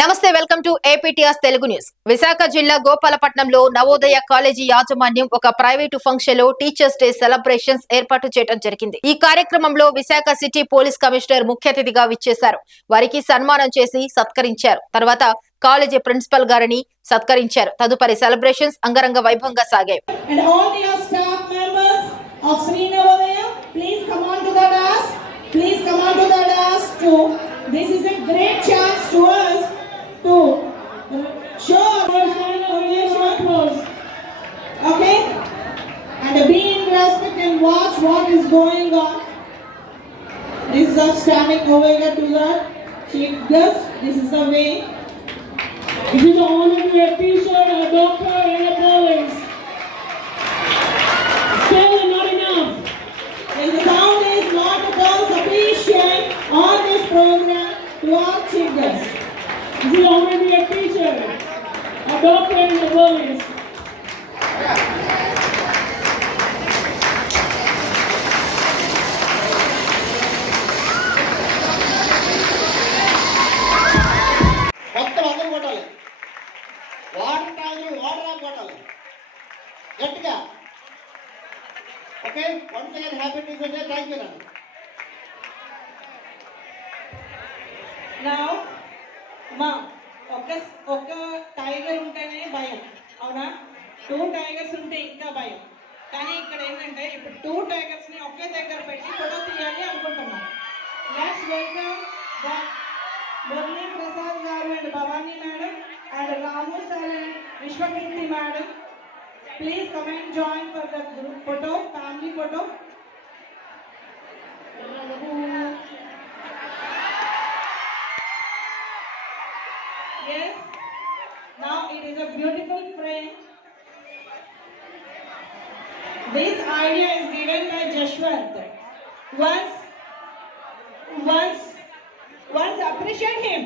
నమస్తే welcome to APTR Telugu news. Visakha జిల్లా గోపాలపట్నంలో నవోదయ కాలేజీ యాజమాన్యం ఒక ప్రైవేటు ఫంక్షన్ లో టీచర్స్ డే సెలబ్రేషన్స్ ఏర్పాటు చేయడం జరిగింది. ఈ కార్యక్రమంలో విశాఖ సిటీ పోలీస్ కమిషనర్ ముఖ్య అతిథిగా విచ్చేశారు. వారికి సన్మానం చేసి సత్కరించారు. తర్వాత కాలేజీ ప్రిన్సిపల్ గారిని సత్కరించారు. తదుపరి సెలబ్రేషన్స్ అంగరంగ వైభవంగా సాగాయి. This is a great chance to us to show our okay, and be interested and watch what is going on. This is us standing over here to the chief guest. This is the way. It is an honor to be a teacher, a doctor, and a police. Still not enough. And the sound is not at all sufficient on this program to our chief guest. It is an honor to be a teacher, a doctor, and a police. Okay, once again, happy Teacher's Day. Thank you, Nana. Now, ma, ఒక టైగర్ ఉంటేనే భయం, అవునా? 2 టైగర్స్ ఉంటే ఇంకా భయం. కానీ ఇక్కడ ఏంటంటే ఇప్పుడు 2 టైగర్స్ ని ఒకే దగ్గర పెట్టి ఫోటో తీయాలి అనుకుంటున్నాం. Let's welcome the Murali Prasad garu and Bhavani madam and Ramu sir and Vishwakeerthi madam. Please come and join for the group photo, family photo. Yes. Now it is a beautiful frame. This idea is given by Jashwant. Once appreciate him.